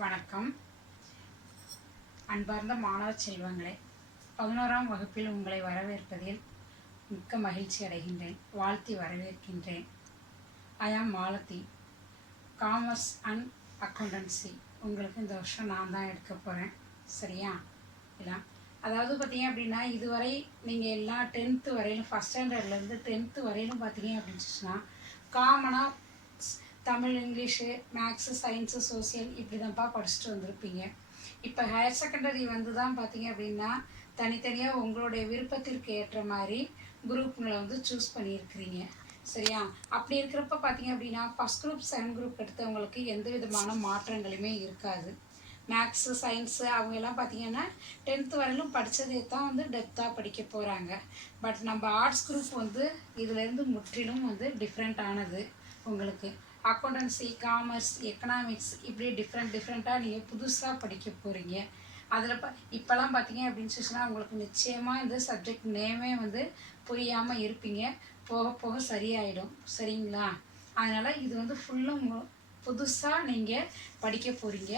வணக்கம். அன்பார்ந்த மாணவ செல்வங்களே, 11ஆம் வகுப்பில் உங்களை வரவேற்பதில் மிக்க மகிழ்ச்சி அடைகின்றேன். வாழ்த்தி வரவேற்கின்றேன். ஐ ஆம் மாலதி, காமர்ஸ் அண்ட் அக்கௌண்டன்சி. உங்களுக்கு இந்த வருஷம் நான் தான் எடுக்க போகிறேன். சரியா? இல்லை, அதாவது பார்த்தீங்க அப்படின்னா, இதுவரை நீங்கள் எல்லாம் 10th வரையிலும், ஃபஸ்ட் ஸ்டாண்டர்ட்லேருந்து 10th வரையிலும் பார்த்தீங்க அப்படின்னு சொன்னால் காமனாக Tamil, English, maths, science, social இப்படி தான்ப்பா படிச்சுட்டு வந்திருப்பீங்க. இப்போ ஹையர் செகண்டரி வந்து தான் பார்த்தீங்க அப்படின்னா தனித்தனியாக உங்களுடைய விருப்பத்திற்கு ஏற்ற மாதிரி குரூப்புங்களை வந்து சூஸ் பண்ணியிருக்கிறீங்க. சரியா? அப்படி இருக்கிறப்ப பார்த்தீங்க அப்படின்னா ஃபஸ்ட் குரூப், செகண்ட் குரூப் எடுத்தவங்களுக்கு எந்த விதமான மாற்றங்களுமே இருக்காது. மேக்ஸு, சயின்ஸு அவங்கெல்லாம் பார்த்தீங்கன்னா 10th வரையிலும் படித்ததே தான் வந்து டெப்த்தாக படிக்க போகிறாங்க. பட் நம்ம ஆர்ட்ஸ் குரூப் வந்து இதிலேருந்து முற்றிலும் வந்து டிஃப்ரெண்ட்டானது. உங்களுக்கு அக்கௌண்டன்சி, காமர்ஸ், எக்கனாமிக்ஸ் இப்படி டிஃப்ரெண்ட்டாக நீங்கள் புதுசாக படிக்க போகிறீங்க. அதில் இப்போல்லாம் பார்த்தீங்க அப்படின்னு சொன்னால் உங்களுக்கு நிச்சயமாக இந்த சப்ஜெக்ட் நேமே வந்து புரியாமல் இருப்பீங்க. போக போக சரியாயிடும். சரிங்களா? அதனால் இது வந்து ஃபுல்லும் புதுசாக நீங்கள் படிக்க போகிறீங்க.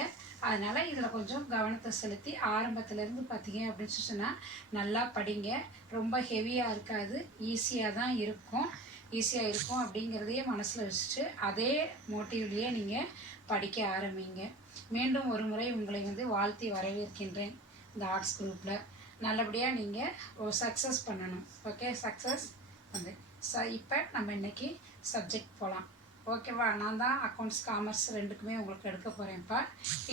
அதனால் இதில் கொஞ்சம் கவனத்தை செலுத்தி ஆரம்பத்துலேருந்து பார்த்தீங்க அப்படின்னு சொன்னால் நல்லா படிங்க. ரொம்ப ஹெவியாக இருக்காது, ஈஸியாக தான் இருக்கும். ஈஸியாக இருக்கும் அப்படிங்கிறதையே மனசில் வச்சுட்டு அதே மோட்டிவ்லேயே நீங்கள் படிக்க ஆரம்பிங்க. மீண்டும் ஒரு முறை உங்களை வந்து வாழ்த்தி வரவேற்கின்றேன். இந்த ஆர்ட்ஸ் குரூப்பில் நல்லபடியாக நீங்கள் சக்ஸஸ் பண்ணணும். ஓகே, சக்ஸஸ் வந்து இப்போ நம்ம இன்றைக்கி சப்ஜெக்ட் போகலாம். ஓகேவா? நான் தான் அக்கௌண்ட்ஸ், காமர்ஸ் ரெண்டுக்குமே உங்களுக்கு எடுக்க போகிறேன்ப்பா.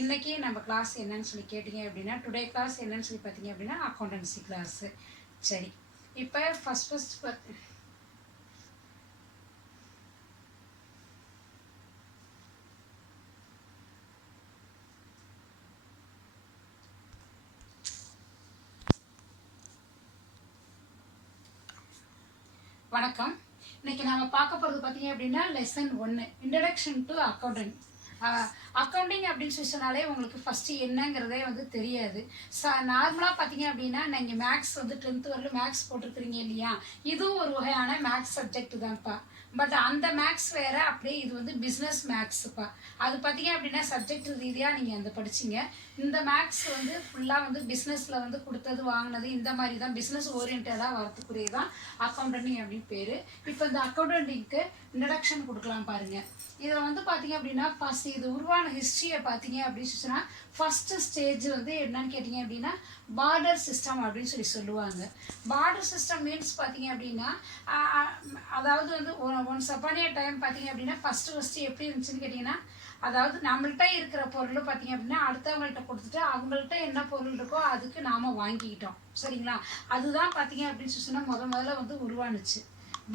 இன்றைக்கி நம்ம கிளாஸ் என்னன்னு சொல்லி கேட்டிங்க அப்படின்னா, டுடே கிளாஸ் என்னன்னு சொல்லி பார்த்தீங்க அப்படின்னா அக்கௌண்டன்சி கிளாஸு. சரி, இப்போ ஃபஸ்ட் வணக்கம். இன்னைக்கு நாம பார்க்க போகிறது பார்த்தீங்க அப்படின்னா lesson 1, introduction to accountant. Accounting அப்படின்னு சொல்லி சொன்னாலே உங்களுக்கு ஃபஸ்ட்டு என்னங்கிறதே வந்து தெரியாது. நார்மலாக பார்த்தீங்க அப்படின்னா நீங்கள் மேக்ஸ் வந்து 10th வரையிலும் மேக்ஸ் போட்டிருக்கிறீங்க இல்லையா? இதுவும் ஒரு வகையான மேக்ஸ் சப்ஜெக்ட் தான்ப்பா. பட் அந்த மேக்ஸ் வேறு, அப்படியே இது வந்து பிஸ்னஸ் மேக்ஸுப்பா. அது பார்த்தீங்க அப்படின்னா சப்ஜெக்ட் ரீதியாக நீங்கள் அந்த படிச்சிங்க. இந்த மேக்ஸ் வந்து ஃபுல்லாக வந்து பிஸ்னஸில் வந்து கொடுத்தது வாங்கினது இந்த மாதிரி தான் பிஸ்னஸ் ஓரியன்டாக வரத்துக்குரிய தான் அக்கௌண்டன்டிங் அப்படின்னு பேர். இப்போ இந்த அக்கௌண்டன்டிங்க்கு இன்ட்ரடக்ஷன் கொடுக்கலாம் பாருங்கள். இதில் வந்து பார்த்தீங்க அப்படின்னா ஃபஸ்ட் இது உருவான ஹிஸ்ட்ரியை பார்த்தீங்க அப்படின்னு சொன்னால் ஃபஸ்ட்டு ஸ்டேஜ் வந்து என்னன்னு கேட்டிங்க அப்படின்னா பார்டர் சிஸ்டம் அப்படின்னு சொல்லுவாங்க. பார்டர் சிஸ்டம் மீன்ஸ் பார்த்தீங்க அப்படின்னா அதாவது வந்து ஒன்ஸ் அப்பான் ஏ டைம் பார்த்தீங்க அப்படின்னா ஃபஸ்ட்டு எப்படி இருந்துச்சுன்னு கேட்டிங்கன்னா, அதாவது நம்மள்கிட்ட இருக்கிற பொருள் பார்த்தீங்க அப்படின்னா அடுத்தவங்கள்ட்ட கொடுத்துட்டு அவங்கள்ட்ட என்ன பொருள் இருக்கோ அதுக்கு நாம் வாங்கிக்கிட்டோம். சரிங்களா? அதுதான் பார்த்தீங்க அப்படின்னு சொன்னால் முதல்ல வந்து உருவானுச்சு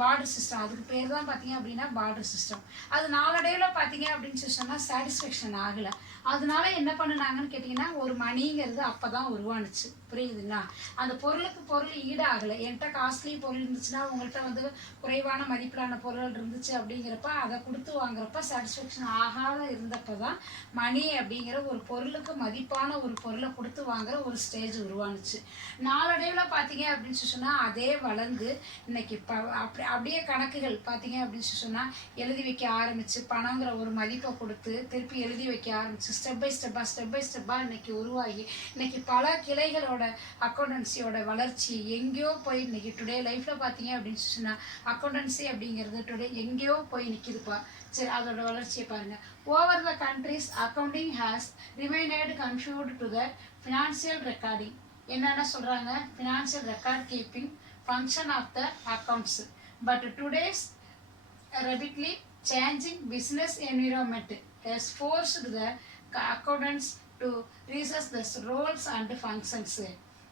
பார்டர் சிஸ்டம். அதுக்கு பேர் தான் பார்த்தீங்க அப்படின்னா பார்டர் சிஸ்டம். அது நாளடைவில் பார்த்தீங்க அப்படின்னு சொன்னால் சாட்டிஸ்ஃபேக்ஷன் ஆகலை. அதனால என்ன பண்ணினாங்கன்னு கேட்டிங்கன்னா ஒரு மணிங்கிறது அப்போ தான் உருவானுச்சு. புரியுதுங்களா? அந்த பொருளுக்கு பொருள் ஈடாகலை. என்கிட்ட காஸ்ட்லி பொருள் இருந்துச்சுன்னா உங்கள்கிட்ட வந்து குறைவான மதிப்பிலான பொருள் இருந்துச்சு அப்படிங்கிறப்ப அதை கொடுத்து வாங்குறப்ப சாட்டிஸ்ஃபேக்ஷன் ஆகாத இருந்தப்போ தான் மணி அப்படிங்கிற ஒரு பொருளுக்கு மதிப்பான ஒரு பொருளை கொடுத்து வாங்குற ஒரு ஸ்டேஜ் உருவானுச்சு. நாளடைவில் பார்த்தீங்க அப்படின்னு சொன்னால் அதே வளர்ந்து இன்னைக்கு அப்படியே கணக்குகள் பார்த்தீங்க அப்படின்னு சொன்னால் எழுதி வைக்க ஆரம்பித்து பணங்கிற ஒரு மதிப்பை கொடுத்து திருப்பி எழுதி வைக்க ஆரம்பிச்சு ஸ்டெப் பை ஸ்டெப்பாக இன்னைக்கு உருவாகி இன்னைக்கு பல கிளைகளோட அக்கௌண்டன்சியோட வளர்ச்சி எங்கேயோ போய் இன்னைக்கு டுடே லைஃப்பில் பார்த்தீங்க அப்படின்னு சொன்னால் அக்கௌண்டன்சி அப்படிங்கிறது டுடே எங்கேயோ போய் நிற்கிதுப்பா. சரி, அதோட வளர்ச்சியை பாருங்கள். Over the countries accounting has remained confined to the financial recording. என்னென்ன சொல்கிறாங்க? Financial record keeping function of the accounts. But today's rapidly changing business environment has forced the accountants to reassess the roles and functions.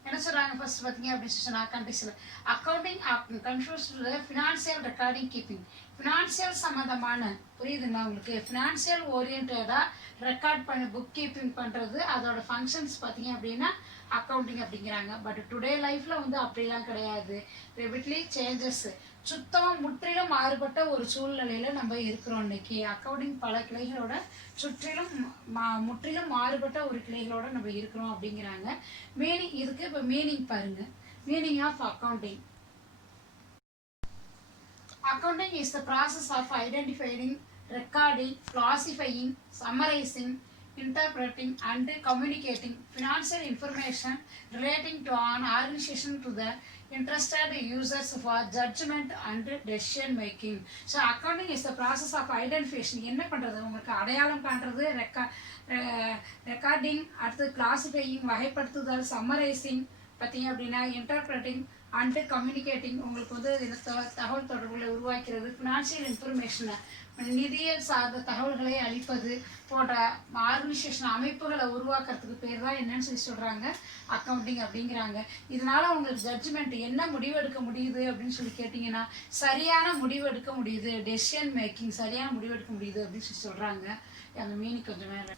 என்ன சொல்கிறாங்க first பார்த்தீங்க அப்படின்னு சொன்னால் கண்ட்ரிஸில் accounting confuse financial recording keeping. Financial சம்மந்தமான, புரியுதுங்களா உங்களுக்கு? ஃபினான்சியல் ஓரியன்டாக ரெக்கார்ட் பண்ணி புக் கீப்பிங் பண்ணுறது அதோட ஃபங்க்ஷன்ஸ் பார்த்தீங்க அப்படின்னா அக்கௌண்டிங் அப்படிங்கிறாங்க. பட் டுடே லைஃப்பில் வந்து அப்படிலாம் கிடையாது. ரெபிட்லி சேஞ்சஸ், சுத்தமாக முற்றிலும் மாறுபட்ட ஒரு சூழ்நிலையில் நம்ம இருக்கிறோம். இன்னைக்கு அக்கௌண்டிங் பல கிளைகளோட முற்றிலும் மாறுபட்ட ஒரு கிளைகளோட நம்ம இருக்கிறோம் அப்படிங்கிறாங்க. மீனிங் இதுக்கு இப்போ மீனிங் பாருங்க. Meaning of accounting. Accounting is the process of identifying, recording, classifying, summarizing, interpreting and communicating financial information relating to an organization to the interested users for judgment and decision making. So accounting is the process of identification. என்ன பண்ணுறது, உங்களுக்கு அடையாளம் காண்றது, recording, அடுத்து classifying வகைப்படுத்துதல், summarising பார்த்தீங்க அப்படின்னா interpreting and communicating, உங்களுக்கு வந்து தகவல் தொடர்புகளை உருவாக்கிறது, ஃபினான்ஷியல் இன்ஃபர்மேஷனை நிதியியல் சார்ந்த தகவல்களை அளிப்பது போன்ற ஆர்கனைசேஷன் அமைப்புகளை உருவாக்குறதுக்கு பேர் தான் என்னன்னு சொல்லி சொல்கிறாங்க அக்கௌண்டிங் அப்படிங்கிறாங்க. இதனால் உங்களுக்கு ஜட்ஜ்மெண்ட் என்ன முடிவு எடுக்க முடியுது அப்படின்னு சொல்லி கேட்டிங்கன்னா சரியான முடிவு எடுக்க முடியுது, டெசிஷன் மேக்கிங் சரியான முடிவு எடுக்க முடியுது அப்படின்னு சொல்லி சொல்கிறாங்க. அந்த மீனிங் கொஞ்சம் மேலே.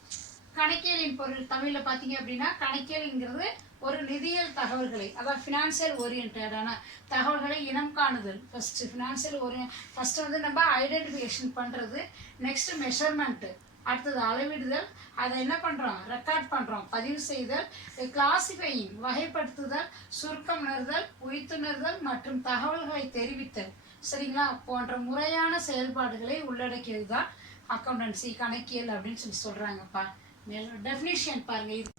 கணக்கியலின் பொருள் தமிழில் பார்த்தீங்க அப்படின்னா கணக்கியல்ங்கிறது ஒரு நிதியியல் தகவல்களை, அதாவது ஃபினான்சியல் ஓரியன்டான தகவல்களை இனம் காணுதல். ஃபஸ்ட்டு வந்து நம்ம ஐடென்டிஃபிகேஷன் பண்ணுறது, நெக்ஸ்ட் மெஷர்மெண்ட்டு, அடுத்தது அளவிடுதல், அதை என்ன பண்ணுறோம் ரெக்கார்ட் பண்ணுறோம், பதிவு செய்தல், கிளாசிஃபையிங் வகைப்படுத்துதல், சுருக்கமுணர்தல், உய்த்துணர்தல் மற்றும் தகவல்களை தெரிவித்தல், சரிங்களா, போன்ற முறையான செயல்பாடுகளை உள்ளடக்கியது தான் அக்கௌண்டன்சி கணக்கியல் அப்படின்னு சொல்லி சொல்கிறாங்கப்பா. டெஃபினிஷன் பாருங்க. இது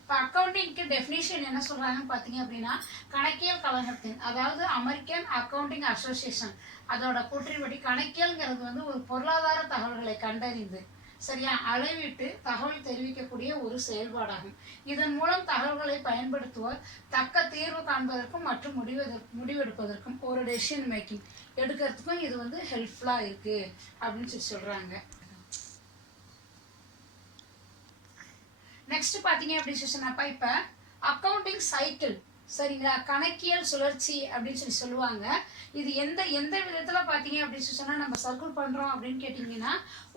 இப்போ அக்கௌண்டிங்க்கு டெஃபினிஷன் என்ன சொல்கிறாங்கன்னு பார்த்தீங்க அப்படின்னா கணக்கியல் கழகத்தின், அதாவது அமெரிக்கன் அக்கௌண்டிங் அசோசியேஷன், அதோட கூற்றின்படி கணக்கியல்ங்கிறது வந்து ஒரு பொருளாதார தகவல்களை கண்டறிந்து சரியா அளவிட்டு தகவல் தெரிவிக்கக்கூடிய ஒரு செயல்பாடாகும். இதன் மூலம் தகவல்களை பயன்படுத்துவோர் தக்க தீர்வு காண்பதற்கும் மற்றும் முடிவெடுப்பதற்கும் ஒரு டெசிஷன் மேக்கிங் எடுக்கிறதுக்கும் இது வந்து ஹெல்ப்ஃபுல்லாக இருக்குது அப்படின்னு சொல்லி சொல்கிறாங்க. நெக்ஸ்ட் பார்த்தீங்க அப்படின்னு சொல்லி சொன்னப்ப இப்போ அக்கௌண்டிங் சைக்கிள், சரிங்களா, கணக்கியல் சுழற்சி அப்படின்னு சொல்லி சொல்லுவாங்க. இது எந்த விதத்தில் பார்த்தீங்க அப்படின்னு சொல்லி சொன்னால் நம்ம சர்க்கிள் பண்ணுறோம் அப்படின்னு கேட்டிங்கன்னா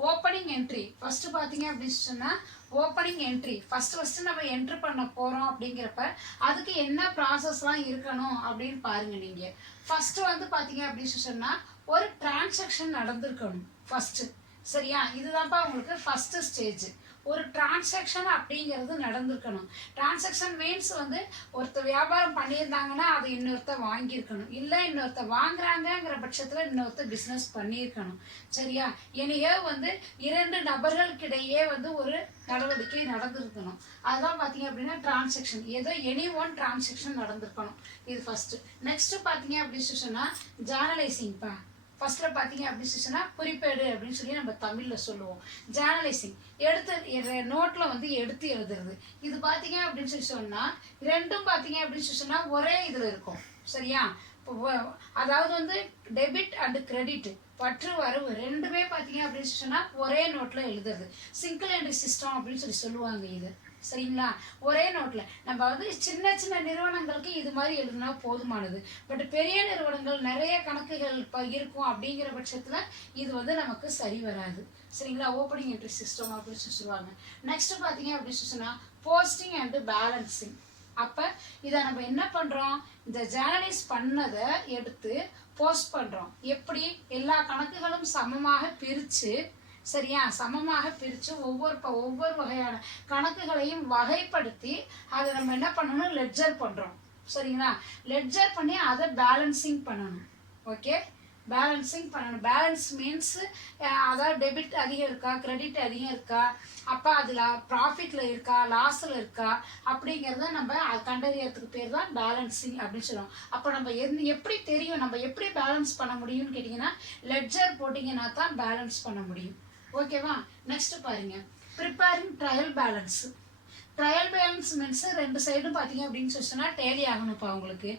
ஓப்பனிங் என்ட்ரி ஃபஸ்ட்டு பார்த்தீங்க அப்படின்னு சொன்னால் ஓப்பனிங் என்ட்ரி ஃபஸ்ட்டு நம்ம என்ட்ரு பண்ண போகிறோம் அப்படிங்கிறப்ப அதுக்கு என்ன ப்ராசஸ்லாம் இருக்கணும் அப்படின்னு பாருங்கள். நீங்கள் ஃபஸ்ட்டு வந்து பார்த்தீங்க அப்படின்னு சொன்னால் ஒரு டிரான்சாக்ஷன் நடந்திருக்கணும் ஃபஸ்ட்டு, சரியா, இதுதான்ப்பா உங்களுக்கு ஃபஸ்ட்டு ஸ்டேஜ். ஒரு டிரான்சாக்ஷன் அப்படிங்கிறது நடந்திருக்கணும். டிரான்சாக்ஷன் மீன்ஸ் வந்து ஒருத்தர் வியாபாரம் பண்ணியிருந்தாங்கன்னா அது இன்னொருத்தர் வாங்கியிருக்கணும், இல்லை இன்னொருத்தர் வாங்குறாங்கங்கிற பட்சத்தில் இன்னொருத்தர் பிஸ்னஸ் பண்ணியிருக்கணும், சரியா. எனியோ வந்து இரண்டு நபர்களுக்கிடையே வந்து ஒரு நடவடிக்கை நடந்திருக்கணும். அதுதான் பார்த்தீங்க அப்படின்னா டிரான்சாக்ஷன், ஏதோ எனி ஒன் டிரான்சாக்ஷன் நடந்திருக்கணும். இது ஃபஸ்ட்டு. நெக்ஸ்ட்டு பார்த்தீங்க அப்படின்னு சொன்னால் ஜேர்னலைசிங்ப்பா. ஃபஸ்ட்டில் பார்த்தீங்க அப்படின்னு சொன்னால் குறிப்பேடு அப்படின்னு சொல்லி நம்ம தமிழில் சொல்லுவோம். ஜேர்னலைசிங் எடுத்து நோட்டில் வந்து எடுத்து எழுதுறது. இது பார்த்தீங்க அப்படின்னு சொல்லி சொன்னால் ரெண்டும் பார்த்தீங்க அப்படின்னு சொல்லி சொன்னால் ஒரே இதில் இருக்கும், சரியா. இப்போ அதாவது வந்து டெபிட் அண்டு கிரெடிட், பற்று வரவு ரெண்டுமே பார்த்தீங்க அப்படின்னு சொல்லி சொன்னால் ஒரே நோட்டில் எழுதுறது. சிங்கிள் என்ட்ரி சிஸ்டம் அப்படின்னு சொல்லி சொல்லுவாங்க இது, சரிங்களா. ஒரே நோட்டில் நம்ம வந்து சின்ன சின்ன நிறுவனங்களுக்கு இது மாதிரி எழுதுனா போதுமானது. பட் பெரிய நிறுவனங்கள் நிறைய கணக்குகள் இருக்கும் அப்படிங்கிற பட்சத்தில் இது வந்து நமக்கு சரி வராது, சரிங்களா. ஓப்பனிங் என்ட்ரி சிஸ்டம் அப்படின்னு சொல்லுவாங்க. நெக்ஸ்ட் பார்த்தீங்க அப்படின்னு சொன்னால் போஸ்டிங் அண்டு பேலன்சிங். அப்போ இதை நம்ம என்ன பண்ணுறோம், இந்த ஜேர்னலைஸ் பண்ணதை எடுத்து போஸ்ட் பண்ணுறோம். எப்படி எல்லா கணக்குகளும் சமமாக பிரித்து, சரியா, சமமாக பிரித்து ஒவ்வொரு வகையான கணக்குகளையும் வகைப்படுத்தி அதை நம்ம என்ன பண்ணணும் லெட்ஜர் பண்ணுறோம், சரிங்களா. லெட்ஜர் பண்ணி அதை பேலன்சிங் பண்ணணும். ஓகே, பேலன்சிங் பண்ணணும். பேலன்ஸ் மீன்ஸ் அதாவது டெபிட் அதிகம் இருக்கா, கிரெடிட் அதிகம் இருக்கா, அப்போ அதில் ப்ராஃபிட்டில் இருக்கா, லாஸில் இருக்கா அப்படிங்கிறத நம்ம கண்டறியறதுக்கு பேர் தான் பேலன்சிங் அப்படின்னு சொல்லுவோம். அப்போ நம்ம எப்படி தெரியும், நம்ம எப்படி பேலன்ஸ் பண்ண முடியும்னு கேட்டிங்கன்னா லெட்ஜர் போட்டிங்கன்னா தான் பேலன்ஸ் பண்ண முடியும். ஓகேவா. நெக்ஸ்ட் பாருங்க, preparing trial balance. Trial balance means ரெண்டு சைடும் பார்த்தீங்க அப்படின்னு சொன்னால் டேலி ஆகணும்ப்பா உங்களுக்கு,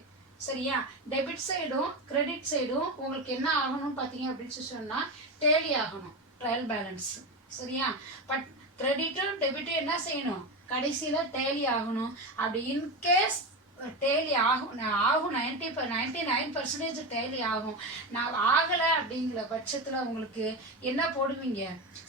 சரியா. டெபிட் சைடும் கிரெடிட் சைடும் உங்களுக்கு என்ன ஆகணும்னு பார்த்தீங்க அப்படின்னு சொன்னால் டேலி ஆகணும் ட்ரையல் பேலன்ஸ், சரியா. பட் கிரெடிட்டும் டெபிட்டும் என்ன செய்யணும் கடைசியில் டேலி ஆகணும். அப்படி இன்கேஸ் டேலி ஆகும் 99% டேலி ஆகும். நான் ஆகலை அப்படிங்கிற பட்சத்தில் உங்களுக்கு என்ன போடுவீங்க,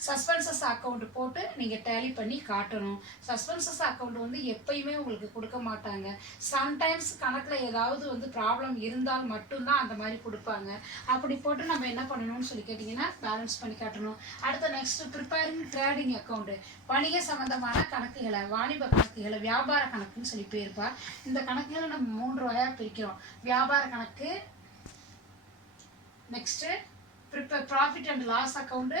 சஸ்பென்சஸ் அக்கௌண்ட் போட்டு நீங்கள் டேலி பண்ணி காட்டணும். சஸ்பென்சஸ் அக்கௌண்ட் வந்து எப்பயுமே உங்களுக்கு கொடுக்க மாட்டாங்க. சம்டைம்ஸ் கணக்கில் ஏதாவது வந்து ப்ராப்ளம் இருந்தால் மட்டும்தான் அந்த மாதிரி கொடுப்பாங்க. அப்படி போட்டு நம்ம என்ன பண்ணணும்னு சொல்லி கேட்டிங்கன்னா பேலன்ஸ் பண்ணி காட்டணும். அடுத்த நெக்ஸ்ட் ப்ரிப்பேரிங் ட்ரேடிங் அக்கௌண்ட். வணிக சம்பந்தமான கணக்குகளை, வாணிப கணக்குகளை, வியாபார கணக்குன்னு சொல்லி பேருப்பா. இந்த கணக்குகளை நம்ம 3 வகையாக பிரிக்கிறோம். வியாபார கணக்கு, next profit and loss account,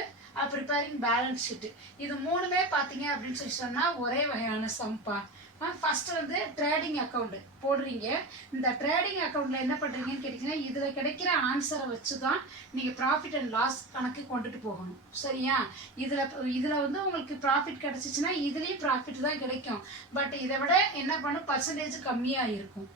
preparing balance sheet. இது மூணுமே பார்த்தீங்க அப்படின்னு சொன்னால் ஒரே வகையான சம்பா. ஃபர்ஸ்ட் வந்து ட்ரேடிங் அக்கௌண்ட் போடுறீங்க. இந்த ட்ரேடிங் அக்கௌண்ட்ல என்ன பண்றீங்கன்னு கேட்டீங்கன்னா, இதுல கிடைக்கிற ஆன்சரை வச்சு தான் நீங்க ப்ராஃபிட் அண்ட் லாஸ் கணக்கு கொண்டுட்டு போகணும். சரியா? இதுல வந்து உங்களுக்கு ப்ராஃபிட் கிடைச்சிச்சுன்னா இதுலயும் ப்ராஃபிட் தான் கிடைக்கும். பட் இதை விட என்ன பண்ணும், பர்சன்டேஜ் கம்மியா இருக்கும்.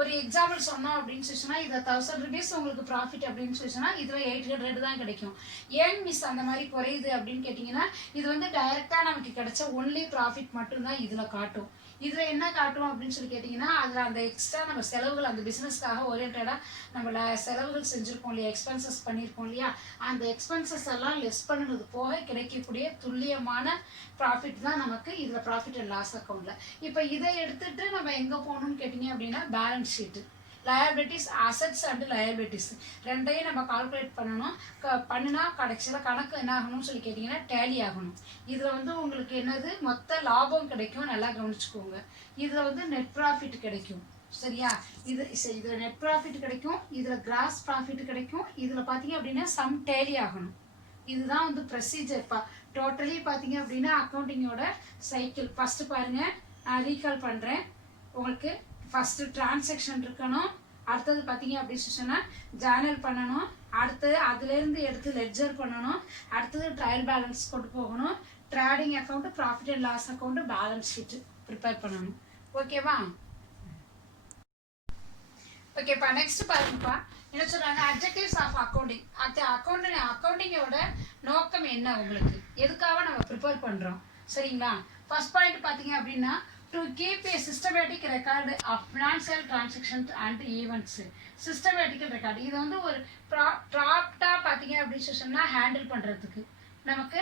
ஒரு எக்ஸாம்பிள் சொன்னோம் அப்படின்னு சொல்லிச்சுன்னா, இதை 1000 rupees உங்களுக்கு ப்ராஃபிட் அப்படின்னு சொல்லிச்சுன்னா இதில் 800 தான் கிடைக்கும். ஏன் மிஸ் அந்த மாதிரி குறையுது அப்படின்னு கேட்டிங்கன்னா, இது வந்து டைரெக்டாக நமக்கு கிடைச்ச ஒன்லி ப்ராஃபிட் மட்டும்தான் இதில் காட்டும். இதில் என்ன காட்டும் அப்படின்னு சொல்லி கேட்டிங்கன்னா, அதில் அந்த எக்ஸ்ட்ரா நம்ம செலவுகள் அந்த பிஸ்னஸ்க்காக ஓரியன்டாக நம்ம செலவுகள் செஞ்சுருக்கோம் இல்லையா, எக்ஸ்பென்சஸ் பண்ணியிருக்கோம் இல்லையா, அந்த எக்ஸ்பென்சஸ் எல்லாம் லெஸ் பண்ணுறது போக கிடைக்கக்கூடிய துல்லியமான ப்ராஃபிட் தான் நமக்கு இதில் ப்ராஃபிட் அண்ட் லாஸ் அக்கௌண்ட்டில். இப்போ இதை எடுத்துகிட்டு நம்ம எங்கே போகணும்னு கேட்டிங்க அப்படின்னா, balance sheet, liabilities, assets and liabilities ரெண்டையும் நம்ம கால்குலேட் பண்ணணும். பண்ணினா கடைசியில் கணக்கு என்ன ஆகணும்னு சொல்லி கேட்டிங்கன்னா டேலி ஆகணும். இதில் வந்து உங்களுக்கு என்னது மொத்த லாபம் கிடைக்கும், நல்லா கவனிச்சுக்கோங்க. இதில் வந்து நெட் ப்ராஃபிட் கிடைக்கும். சரியா? இதில் நெட் ப்ராஃபிட் கிடைக்கும், இதில் கிராஸ் ப்ராஃபிட் கிடைக்கும். இதில் பார்த்தீங்க அப்படின்னா சம் டேலி ஆகணும். இதுதான் வந்து ப்ரொசீஜர். டோட்டலி பார்த்தீங்க அப்படின்னா அக்கௌண்டிங்கோட சைக்கிள். ஃபஸ்ட்டு பாருங்கள், நான் ரீகால் பண்ணுறேன் உங்களுக்கு. ஃபஸ்ட்டு டிரான்சாக்ஷன் இருக்கணும், அடுத்தது பார்த்தீங்க அப்படின்னு சொன்னால் ஜேர்னல் பண்ணணும், அடுத்தது அதுலேருந்து எடுத்து லெட்ஜர் பண்ணணும், அடுத்தது ட்ரையல் பேலன்ஸ் கொண்டு போகணும், trading account, profit and loss account, balance sheet prepare பண்ணணும். ஓகேவா? ஓகேப்பா, நெக்ஸ்ட் பாருங்கப்பா, என்ன சொல்கிறாங்க, அப்ஜெக்டிவ்ஸ் ஆஃப் அக்கௌண்டிங். அக்கௌண்டிங்கோட நோக்கம் என்ன, உங்களுக்கு எதுக்காக நம்ம ப்ரிப்பேர் பண்ணுறோம்? சரிங்களா? ஃபர்ஸ்ட் பாயிண்ட் பார்த்தீங்க அப்படின்னா, to keep a systematic record of financial transactions and events. Systematical record இது வந்து ஒரு ப்ராப்டாக பார்த்தீங்க அப்படின்னு சொன்னால் ஹேண்டில் பண்ணுறதுக்கு நமக்கு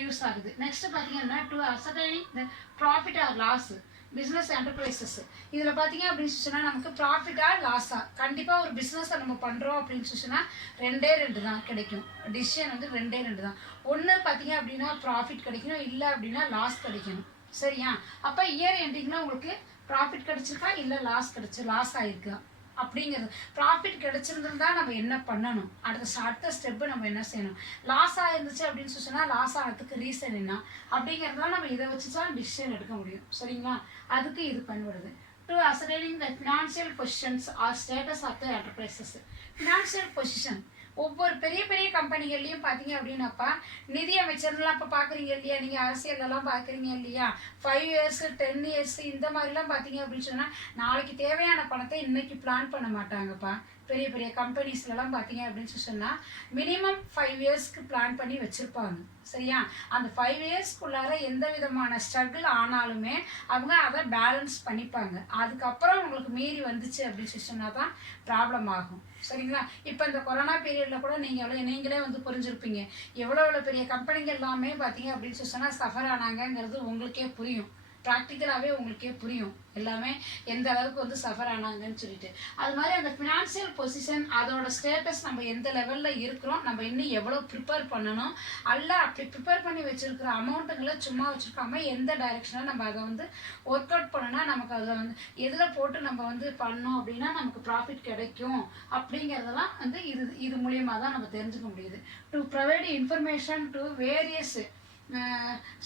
யூஸ் ஆகுது. நெக்ஸ்ட் பார்த்தீங்கன்னா, to ascertain the profit or loss business enterprises. இதில் பார்த்தீங்க அப்படின்னு சொன்னால் நமக்கு ப்ராஃபிட்டா லாஸா, கண்டிப்பாக ஒரு பிஸ்னஸை நம்ம பண்ணுறோம் அப்படின்னு சொன்னால் ரெண்டே தான் கிடைக்கும். டிசிஷன் வந்து ரெண்டே தான். ஒன்று பார்த்தீங்க அப்படின்னா ப்ராஃபிட் கிடைக்கணும், இல்லை அப்படின்னா லாஸ் கிடைக்கணும். சரியா? அப்போ இயர் எண்டிங்கில் உங்களுக்கு ப்ராஃபிட் கிடைச்சிருக்கா இல்லை லாஸ் ஆகிருக்கா அப்படிங்கிறது. ப்ராஃபிட் கிடைச்சிருந்தா நம்ம என்ன பண்ணணும், அடுத்த ஸ்டெப்பு நம்ம என்ன செய்யணும். லாஸ் ஆகிருந்துச்சு அப்படின்னு சொன்னால் லாஸ் ஆகிறதுக்கு ரீசன் என்ன அப்படிங்கிறதுலாம் நம்ம இதை வச்சு தான் டிசிஷன் எடுக்க முடியும். சரிங்களா? அதுக்கு இது பயன்படுது. To ascertaining the financial positions or status of the enterprises. Financial position ஒவ்வொரு பெரிய பெரிய கம்பெனிகள்லையும் பார்த்தீங்க அப்படின்னாப்பா, நிதி அமைச்சர்லாம் இப்போ பார்க்குறீங்க இல்லையா, நீங்கள் அரசியல்லாம் பார்க்குறீங்க இல்லையா, 5 years 10 years இந்த மாதிரிலாம் பார்த்தீங்க அப்படின்னு சொன்னால் நாளைக்கு தேவையான பணத்தை இன்னைக்கு பிளான் பண்ண மாட்டாங்கப்பா. பெரிய பெரிய கம்பெனிஸ்லாம் பார்த்தீங்க அப்படின்னு சொன்னால் மினிமம் 5 yearsக்கு பிளான் பண்ணி வச்சுருப்பாங்க. சரியா? அந்த 5 yearsக்குள்ளார எந்த விதமான ஸ்ட்ரகிள் ஆனாலுமே அவங்க அதை பேலன்ஸ் பண்ணிப்பாங்க. அதுக்கப்புறம் உங்களுக்கு மீறி வந்துச்சு அப்படின்னு சொன்னால் தான் ப்ராப்ளம் ஆகும். சரிங்களா? இப்போ இந்த கொரோனா பீரியடில் கூட நீங்களே வந்து புரிஞ்சுருப்பீங்க, எவ்வளோ பெரிய கம்பெனிகள் எல்லாமே பார்த்தீங்க அப்படின்னு சொன்னால் சஃபர் ஆனாங்கங்கிறது உங்களுக்கே புரியும். ப்ராக்டிக்கலாகவே உங்களுக்கே புரியும் எல்லாமே எந்த அளவுக்கு வந்து சஃபர் ஆனாங்கன்னு சொல்லிட்டு. அது மாதிரி அந்த ஃபினான்ஷியல் பொசிஷன், அதோட ஸ்டேட்டஸ், நம்ம எந்த லெவலில் இருக்கிறோம், நம்ம இன்னும் எவ்வளோ ப்ரிப்பேர் பண்ணணும், அல்ல அப்படி ப்ரிப்பேர் பண்ணி வச்சுருக்கிற அமௌண்ட்டுங்களை சும்மா வச்சுருக்காம எந்த டைரெக்ஷனில் நம்ம அதை வந்து ஒர்க் அவுட் பண்ணோன்னா நமக்கு அதை வந்து எதில் போட்டு நம்ம வந்து பண்ணோம் அப்படின்னா நமக்கு ப்ராஃபிட் கிடைக்கும் அப்படிங்கிறதெல்லாம் வந்து இது மூலியமாக தான் நம்ம தெரிஞ்சுக்க முடியுது. To provide information to various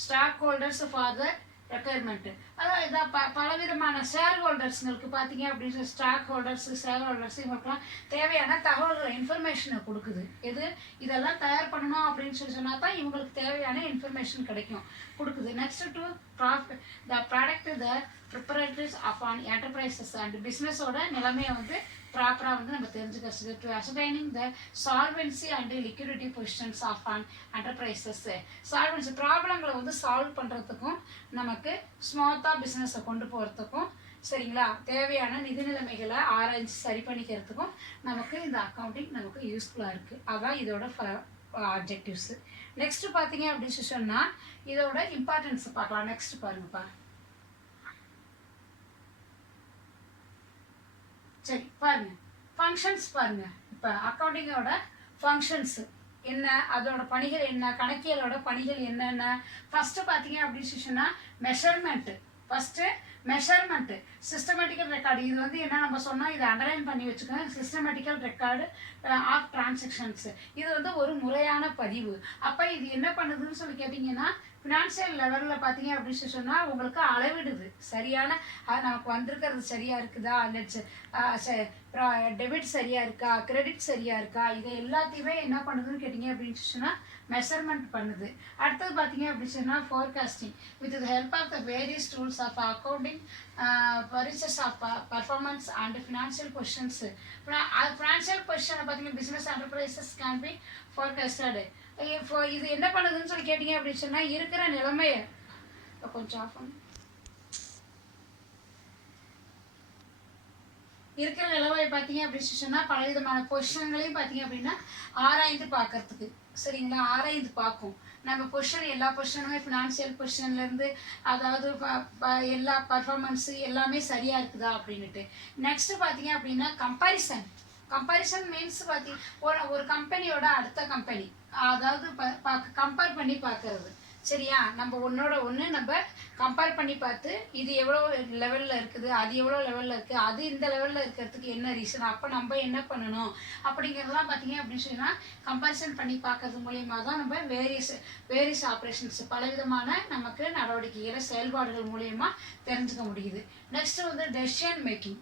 stock holders for the requirement. அதாவது இதான் பலவிதமான ஷேர் ஹோல்டர்ஸுங்களுக்கு பார்த்தீங்க அப்படின்னு ஸ்டாக் ஹோல்டர்ஸ், ஷேர் ஹோல்டர்ஸ் இவங்களுக்குலாம் தேவையான தகவல்கள் இன்ஃபர்மேஷனை கொடுக்குது. இதெல்லாம் தயார் பண்ணணும் அப்படின்னு சொன்னால் தான் இவங்களுக்கு தேவையான இன்ஃபர்மேஷன் கொடுக்குது. Next to protect the properties of an enterprises and பிஸ்னஸோட நிலைமையை வந்து ப்ராப்பராக வந்து நம்ம தெரிஞ்சுக்கிறது. To ascertaining the solvency and liquidity positions of an enterprises. Solvency ப்ராப்ளங்களை வந்து சால்வ் பண்ணுறதுக்கும் நமக்கு ஸ்மூத்தாக பிஸ்னஸை கொண்டு போகிறதுக்கும், சரிங்களா, தேவையான நிதி நிலைமைகளை ஆராய்ச்சி சரி பண்ணிக்கிறதுக்கும் நமக்கு இந்த அக்கௌண்டிங் நமக்கு யூஸ்ஃபுல்லாக இருக்குது. அதான் இதோட ஆப்ஜெக்டிவ்ஸு. நெக்ஸ்ட் பார்த்தீங்க அப்படின்னு சொன்னால் இதோட இம்பார்ட்டன்ஸை பார்க்கலாம். நெக்ஸ்ட் பாருங்கப்பா. சரி பாருங்க, ஃபங்க்ஷன்ஸ் பாருங்க. இப்போ அக்கௌண்டிங்கோட ஃபங்க்ஷன்ஸு என்ன, அதோட பணிகள் என்ன, கணக்கியலோட பணிகள் என்னென்ன. ஃபஸ்ட்டு பார்த்தீங்க அப்படின்னு சொன்னால் measurement. First measurement, systematical record. இது வந்து என்ன நம்ம சொன்னால் இதை அண்டர்லைன் பண்ணி வச்சுக்கோங்க. சிஸ்டமேட்டிக்கல் ரெக்கார்டு ஆஃப் டிரான்சாக்ஷன்ஸு, இது வந்து ஒரு முறையான பதிவு. அப்போ இது என்ன பண்ணுதுன்னு சொல்லி கேட்டிங்கன்னா, ஃபினான்ஷியல் லெவலில் பார்த்தீங்க அப்படின்னு சொன்னால் உங்களுக்கு அளவிடுது. சரியான நமக்கு வந்திருக்கிறது சரியாக இருக்குதா, இல்லை டெபிட் சரியாக இருக்கா, கிரெடிட் சரியாக இருக்கா, இதை எல்லாத்தையுமே என்ன பண்ணுதுன்னு கேட்டிங்க அப்படின்னு சொன்னால் மெஷர்மெண்ட் பண்ணுது. அடுத்தது பார்த்தீங்க அப்படின்னு சொன்னால் forecasting with the help of the various tools of accounting prices of performance and financial positions. Financial பொசிஷனை பார்த்தீங்கன்னா business enterprises can be forecasted. இப்போ இது என்ன பண்ணுதுன்னு சொல்லி கேட்டிங்க அப்படின்னு சொன்னால் இருக்கிற நிலைமையை கொஞ்சம் ஆஃப் பண்ணு. இருக்கிற நிலவை பார்த்தீங்க அப்படின்னு சொன்னால் பலவிதமான பொசிஷன்களையும் பார்த்தீங்க அப்படின்னா ஆராய்ந்து பார்க்கறதுக்கு. சரிங்களா, ஆராய்ந்து பார்க்கும். நம்ம பொசிஷன் எல்லா பொசிஷனுமே ஃபினான்ஷியல் பொசிஷன்லேருந்து, அதாவது எல்லா பர்ஃபார்மன்ஸு எல்லாமே சரியாக இருக்குதா அப்படின்ட்டு. நெக்ஸ்ட்டு பார்த்தீங்க அப்படின்னா கம்பேரிசன். கம்பேரிசன் மீன்ஸ் ஒரு கம்பெனியோட அடுத்த கம்பெனி, அதாவது கம்பேர் பண்ணி பார்க்கறது. சரியா, நம்ம ஒன்றோட ஒன்று நம்ம கம்பேர் பண்ணி பார்த்து இது எவ்வளோ லெவலில் இருக்குது, அது எவ்வளோ லெவலில் இருக்குது, அது இந்த லெவலில் இருக்கிறதுக்கு என்ன ரீசன், அப்போ நம்ம என்ன பண்ணணும் அப்படிங்கிறதெல்லாம் பார்த்தீங்க அப்படின்னு சொன்னால் கம்பேரிசன் பண்ணி பார்க்கறது மூலியமாக தான் நம்ம வேரியஸ் ஆப்ரேஷன்ஸ் பலவிதமான நமக்கு நடவடிக்கைகளை செயல்பாடுகள் மூலியமாக தெரிஞ்சுக்க முடியுது. நெக்ஸ்ட்டு வந்து டெசிஷன் மேக்கிங்.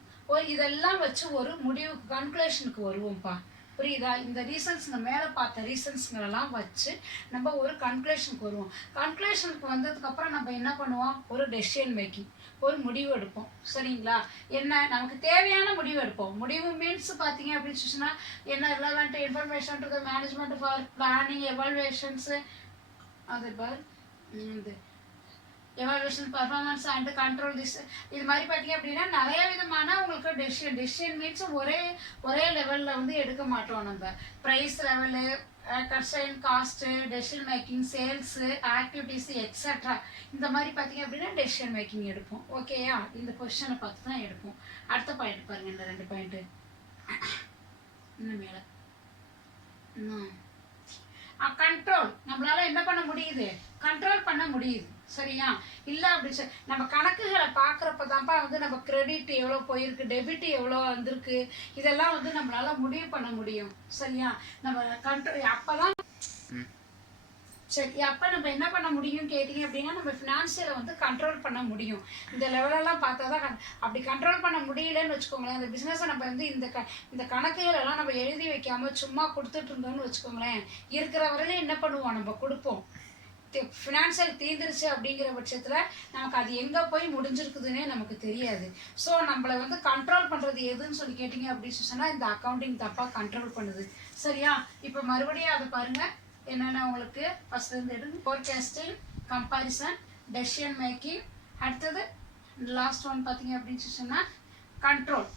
இதெல்லாம் வச்சு ஒரு முடிவுக்கு கன்க்ளூஷனுக்கு வருவோம்ப்பா. புரியுதா? இந்த ரீசன்ஸ் நம்ம மேலே பார்த்த ரீசன்ஸ்களெல்லாம் வச்சு நம்ம ஒரு கன்க்ளூஷனுக்கு வருவோம். கன்க்ளூஷனுக்கு வந்ததுக்கப்புறம் நம்ம என்ன பண்ணுவோம், ஒரு டெசிஷன் மேக்கிங், ஒரு முடிவு எடுப்போம். சரிங்களா, என்ன நமக்கு தேவையான முடிவு எடுப்போம். முடிவு மீன்ஸ் பார்த்தீங்க அப்படின்னு சொன்னால் என்ன relevant information to the management for planning evaluations, அது இந்த evaluation performance and control this, இது மாதிரி பார்த்தீங்க அப்படின்னா நிறைய விதமான உங்களுக்கு டெசிஷன் மீன்ஸ் ஒரே லெவலில் வந்து எடுக்க மாட்டோம். நம்ம price level, constrain cost, decision making, sales, activities extra, இந்த மாதிரி பார்த்தீங்க அப்படின்னா டெசிஷன் மேக்கிங் எடுப்போம். ஓகேயா, இந்த பொசிஷனை பார்த்து தான் எடுப்போம். அடுத்த பாயிண்ட் பாருங்கள், இந்த 2 பாயிண்ட்டு இன்னும் மேலே. கண்ட்ரோல், நம்மளால என்ன பண்ண முடியுது, கண்ட்ரோல் பண்ண முடியுது. சரியா, இல்லை அப்படி நம்ம கணக்குகளை பார்க்குறப்ப தான்ப்பா வந்து நம்ம கிரெடிட் எவ்வளோ போயிருக்கு, டெபிட் எவ்வளோ வந்திருக்கு, இதெல்லாம் வந்து நம்மளால முடிவு பண்ண முடியும். சரியா, நம்ம கண்ட்ரோல் அப்போ தான் சரி, அப்போ நம்ம என்ன பண்ண முடியும் கேட்டிங்க அப்படின்னா நம்ம ஃபினான்ஷியலை வந்து கண்ட்ரோல் பண்ண முடியும். இந்த லெவலெல்லாம் பார்த்தா தான் அப்படி கண்ட்ரோல் பண்ண முடியலன்னு வச்சுக்கோங்களேன், அந்த பிஸ்னஸை நம்ம வந்து இந்த கணக்குகளெல்லாம் நம்ம எழுதி வைக்காமல் சும்மா கொடுத்துட்டு இருந்தோம்னு வச்சுக்கோங்களேன், இருக்கிற வரையிலும் என்ன பண்ணுவோம், நம்ம கொடுப்போம். ஃபினான்ஷியல் தீர்ந்துருச்சு அப்படிங்கிற பட்சத்தில் நமக்கு அது எங்கே போய் முடிஞ்சிருக்குதுன்னே நமக்கு தெரியாது. ஸோ நம்மளை வந்து கண்ட்ரோல் பண்ணுறது எதுன்னு சொல்லி கேட்டிங்க அப்படின்னு சொன்னால் இந்த அக்கௌண்டிங் தப்பாக கண்ட்ரோல் பண்ணுது. சரியா, இப்போ மறுபடியும் அதை பாருங்கள் என்னென்ன உங்களுக்கு ஃபஸ்ட்டு இருந்து எடுங்க. ஃபோர்காஸ்டிங், கம்பேரிசன், டெசிஷன் மேக்கிங், அடுத்தது லாஸ்ட் ஒன் பார்த்தீங்க அப்படின்னு சொன்னால் கண்ட்ரோல்.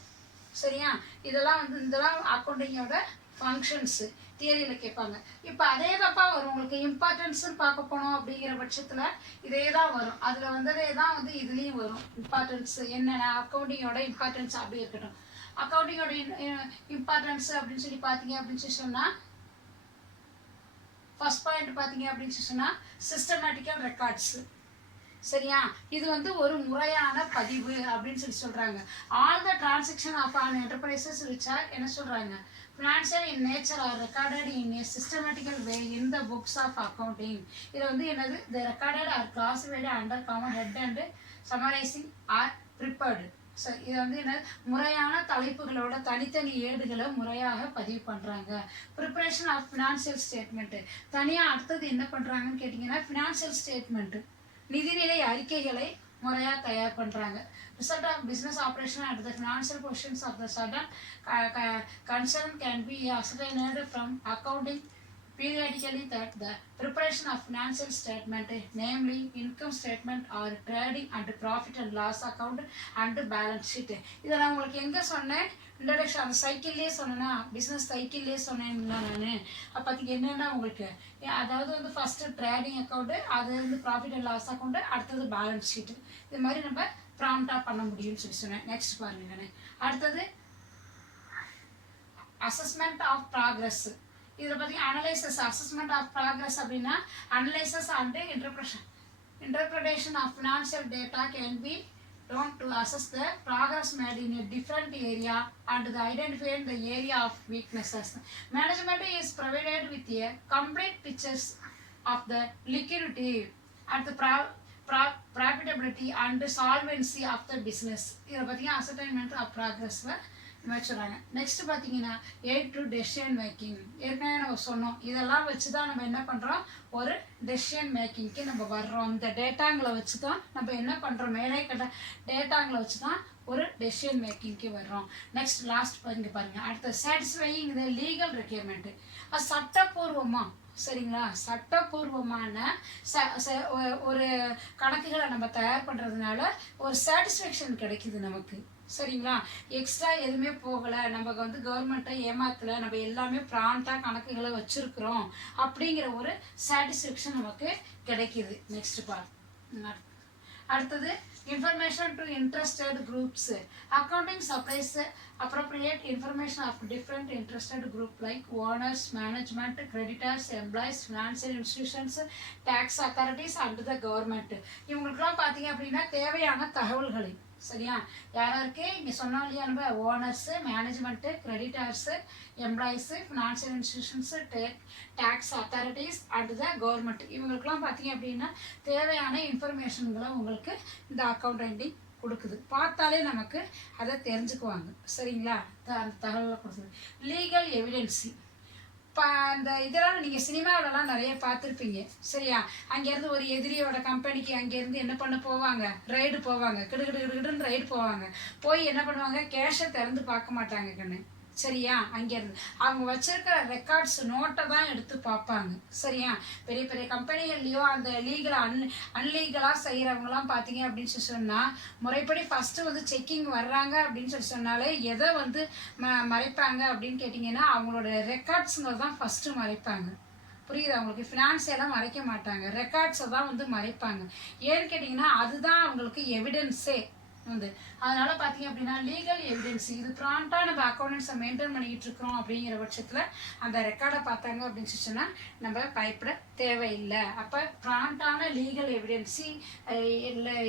சரியா, இதெல்லாம் அக்கௌண்டிங்கோட ஃபங்க்ஷன்ஸு தியரியில் கேட்பாங்க. இப்போ அதே தப்பா வரும் உங்களுக்கு. இம்பார்ட்டன்ஸ்ன்னு பார்க்க போனோம் அப்படிங்கிற பட்சத்தில் இதே தான் வரும். அதில் வந்ததே தான் வந்து இதுலேயும் வரும். இம்பார்ட்டன்ஸ் என்னென்ன, அக்கௌண்டிங்கோட இம்பார்ட்டன்ஸ் அப்படி இருக்கட்டும். அக்கௌண்டிங்கோட இம்பார்ட்டன்ஸ் அப்படின்னு சொல்லி பார்த்தீங்க அப்படின்னு சொன்னால் ஃபர்ஸ்ட் பாயிண்ட் பார்த்தீங்க அப்படின்னு சொன்னால் சிஸ்டமேட்டிக்கல் ரெக்கார்ட்ஸு. சரியா, இது வந்து ஒரு முறையான பதிவு அப்படின்னு சொல்லி சொல்கிறாங்க. All the transaction of an enterprises which are என்ன சொல்கிறாங்க, financial in nature are recorded in a systematical way in the books of accounting. இதில் வந்து என்னது, the recorded are classified under common head and summarizing are prepared. So இது வந்து என்ன, முறையான தலைப்புகளோட தனித்தனி ஏடுகளை முறையாக பதிவு பண்ணுறாங்க. ப்ரிப்பரேஷன் ஆஃப் ஃபினான்ஷியல் ஸ்டேட்மெண்ட்டு தனியாக அடுத்தது என்ன பண்ணுறாங்கன்னு கேட்டிங்கன்னா ஃபினான்ஷியல் ஸ்டேட்மெண்ட்டு நிதிநிலை அறிக்கைகளை முறையாக தயார் பண்ணுறாங்க. Result of business operation and the financial positions of the sudden concern can be ascertained from accounting periodically that the preparation of financial statement, namely income statement or trading and profit and loss account and balance sheet. இதை நான் உங்களுக்கு எங்கே சொன்னேன், introduction அந்த சைக்கிள்லேயே சொன்னேன்னா, business சைக்கிள்லேயே சொன்னேன்னா நான் அப்போதைக்கு என்னென்னா உங்களுக்கு, அதாவது வந்து ஃபஸ்ட்டு ட்ரேடிங் அக்கௌண்ட்டு, அது வந்து ப்ராஃபிட் அண்ட் லாஸ் அக்கௌண்ட்டு, அடுத்தது பேலன்ஸ் ஷீட்டு. இது மாதிரி நம்ம ப்ராம்ப்டாக பண்ண முடியும்னு சொல்லி சொன்னேன். நெக்ஸ்ட் பாருங்க நான் அடுத்தது அசஸ்மெண்ட் ஆஃப் ப்ராக்ரஸ். இதில் பார்த்தீங்கன்னா அனலைசஸ், அசஸ்மெண்ட் ஆஃப் ப்ராக்ரஸ் அப்படின்னா analysis and interpretation of financial data can be don't to assess the progress made in a different area and the identifying the area of weaknesses. Management is provided with a complete pictures of the liquidity and the profitability and solvency of the business. இதை பார்த்தீங்கன்னா ascertainment of progress வச்சுறாங்க. Next பார்த்தீங்கன்னா eight to decision making. ஏற்கனவே நம்ம சொன்னோம், இதெல்லாம் வச்சு தான் நம்ம என்ன பண்ணுறோம், ஒரு டெசிஷன் மேக்கிங்க்கு நம்ம வர்றோம். இந்த டேட்டாங்களை வச்சு தான் நம்ம என்ன பண்ணுறோம், மேலே கட்ட டேட்டாங்களை வச்சு தான் ஒரு டெசிஷன் மேக்கிங்க்கு வர்றோம். நெக்ஸ்ட் லாஸ்ட் இங்கே பாருங்கள், அடுத்த சாட்டிஸ்ஃபையிங் இந்த லீகல் ரெக்யர்மெண்ட்டு. அது சட்டப்பூர்வமாக, சரிங்களா, சட்டப்பூர்வமான ஒரு கணக்குகளை நம்ம தயார் பண்ணுறதுனால ஒரு சாட்டிஸ்ஃபேக்ஷன் கிடைக்குது நமக்கு, சரிங்களா. எக்ஸ்ட்ரா எதுவுமே போகலை, நமக்கு வந்து கவர்மெண்ட்டை ஏமாத்தலை, நம்ம எல்லாமே ப்ராண்டாக கணக்குகளை வச்சுருக்குறோம் அப்படிங்கிற ஒரு சாட்டிஸ்ஃபேக்ஷன் நமக்கு கிடைக்கிது. நெக்ஸ்ட் அடுத்தது information to interested groups. Accounting supplies appropriate information of different interested group like owners, management, creditors, employees, financial institutions, tax authorities and the government. இவங்களுக்குலாம் பார்த்தீங்க அப்படின்னா தேவையான தகவல்களை, சரியா, யாராருக்கு இங்கே சொன்னோம் இல்லையா, நம்ம owners, management, creditors, employees, financial institutions, tax authorities and the government, இவங்களுக்குலாம் பார்த்தீங்க அப்படின்னா தேவையான இன்ஃபர்மேஷன்களை உங்களுக்கு இந்த அக்கௌண்டன்டிங் கொடுக்குது. பார்த்தாலே நமக்கு அதை தெரிஞ்சுக்குவாங்க, சரிங்களா. அந்த தகவலை கொடுக்குது. லீகல் எவிடென்சி. இப்போ அந்த இதெல்லாம் நீங்கள் சினிமாவிலலாம் நிறைய பார்த்துருப்பீங்க, சரியா. அங்கேருந்து ஒரு எதிரியோட கம்பெனிக்கு அங்கேருந்து என்ன பண்ண போவாங்க, ரைடு போவாங்க, கிடுகிடுன்னு ரைடு போவாங்க. போய் என்ன பண்ணுவாங்க, கேஷை திறந்து பார்க்க மாட்டாங்க கண்ணு, சரியா. அங்கேருந்து அவங்க வச்சிருக்கிற ரெக்கார்ட்ஸ் நோட்டை தான் எடுத்து பார்ப்பாங்க, சரியா. பெரிய பெரிய கம்பெனிகள்லையோ அந்த அன்லீகலாக செய்கிறவங்களாம் பார்த்தீங்க அப்படின்னு சொல்லி சொன்னால் முறைப்படி ஃபஸ்ட்டு வந்து செக்கிங் வர்றாங்க அப்படின்னு சொல்லி சொன்னாலே எதை வந்து மறைப்பாங்க அப்படின்னு கேட்டிங்கன்னா அவங்களோட ரெக்கார்ட்ஸுங்களை தான் ஃபஸ்ட்டு மறைப்பாங்க, புரியுது அவங்களுக்கு. ஃபினான்ஸியெல்லாம் மறைக்க மாட்டாங்க, ரெக்கார்ட்ஸை தான் வந்து மறைப்பாங்க. ஏன்னு கேட்டிங்கன்னா அதுதான் அவங்களுக்கு எவிடன்ஸே வந்து. அதனால பார்த்தீங்க அப்படின்னா லீகல் எவிடன்ஸ் இது ப்ராண்டாக நம்ம அக்கௌண்டன்ஸை மெயின்டைன் பண்ணிக்கிட்டு இருக்கிறோம் அப்படிங்கிற பட்சத்தில் அந்த ரெக்கார்டை பார்த்தாங்க அப்படின்னு சொன்னால் நம்ம பயப்பட தேவையில்லை. அப்போ ப்ராண்டான லீகல்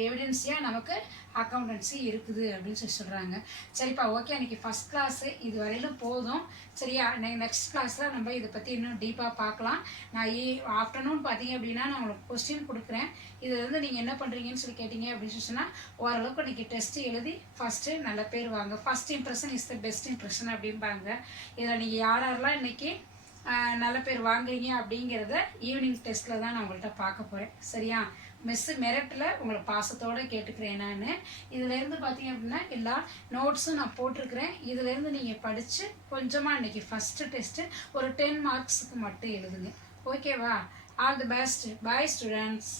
எவிடன்ஸியாக நமக்கு அக்கௌண்டன்சி இருக்குது அப்படின்னு சொல்கிறாங்க. சரிப்பா, ஓகே, அன்றைக்கி ஃபஸ்ட் கிளாஸு இது வரையிலும் போதும், சரியா. நெக்ஸ்ட் கிளாஸில் நம்ம இதை பற்றி இன்னும் டீப்பாக பார்க்கலாம். நான் ஆஃப்டர்நூன் பார்த்தீங்க அப்படின்னா நான் உங்களுக்கு கொஸ்டின் கொடுக்குறேன். இது வந்து நீங்கள் என்ன பண்ணுறீங்கன்னு சொல்லி கேட்டிங்க அப்படின்னு சொன்னால் ஓரளவுக்கு இன்றைக்கி டெஸ்ட்டு எழுதி ஃபஸ்ட்டு நல்ல பேர் வாங்க. First impression is the best impression அப்படிம்பாங்க. இதில் நீங்கள் யாரெல்லாம் இன்றைக்கி நல்ல பேர் வாங்குறீங்க அப்படிங்கிறத ஈவினிங் டெஸ்ட்டில் தான் நான் உங்கள்கிட்ட பார்க்க போகிறேன், சரியா. மிஸ்ஸு மெரிட்டில் உங்களை பாசத்தோடு கேட்டுக்கிறேன் நான். இதுலேருந்து பார்த்தீங்க அப்படின்னா எல்லா நோட்ஸும் நான் போட்டிருக்கிறேன். இதுலேருந்து நீங்கள் படித்து கொஞ்சமாக இன்றைக்கி ஃபஸ்ட்டு டெஸ்ட்டு ஒரு 10 மார்க்ஸுக்கு மட்டும் எழுதுங்க, ஓகேவா. All the best. Bye students.